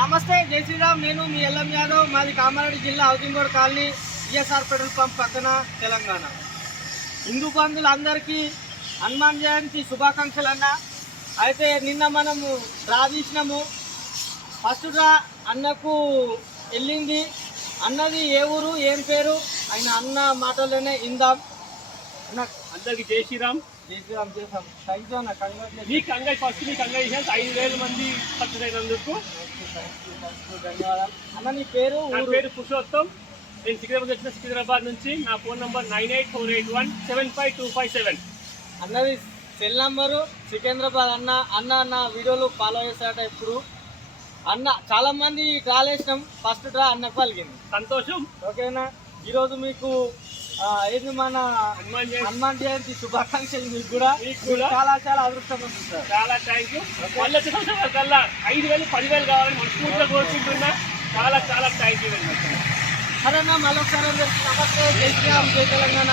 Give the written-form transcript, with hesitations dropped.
నమస్తే, జై శ్రీరామ్. నేను మీ ఎల్ఎం యాదవ్. మాది కామారెడ్డి జిల్లా housing board colony, ESR petrol pump పక్కన, తెలంగాణ. హిందూ బంధువులందరికీ హనుమాన్ జయంతి శుభాకాంక్షలు అన్న. అయితే నిన్న మనము డ్రా తీసినాము. ఫస్ట్ డ్రా అన్నకు వెళ్ళింది. అన్నది ఏ ఊరు, ఏం పేరు, ఆయన అన్న మాటల్లోనే ఇందాం. అన్న అందరికి జై శ్రీరామ్. జై శ్రీరామ్. చేసాం. థ్యాంక్ యూ అన్న. ఫస్ట్ మీ కంగ్రాచులేషన్స్ 5,000 మంది సక్సెస్ అయినందుకు. ధన్యవాదాలు అన్న. నీ పేరు? నా పేరు పురుషోత్తం. నేను సికింద్రాబాద్ వచ్చిన సికింద్రాబాద్ నుంచి. నా ఫోన్ నంబర్ 9848175257. అన్నది సెల్ నంబరు. సికింద్రాబాద్ అన్న. అన్న వీడియోలు ఫాలో చేస్తారట ఇప్పుడు. అన్న చాలా మంది డ్రా వేసినాం. ఫస్ట్ డ్రా అన్నకు పలిగింది. సంతోషం. ఓకేనా? ఈరోజు మీకు ఏంది మన హనుమాన్ జయంతి శుభాకాంక్షలు. మీకు కూడా చాలా చాలా అదృష్టం ఉంది సార్. చాలా థ్యాంక్ యూ. మళ్ళీ 5,000 10,000 కావాలని మనస్ఫూర్తిగా కోరుకుంటున్నా. చాలా చాలా థ్యాంక్ యూ వెరీ మచ్. సరేనా? మళ్ళొకసారి అందరికీ నమస్తే, జై శ్రీరామ్, జై తెలంగాణ.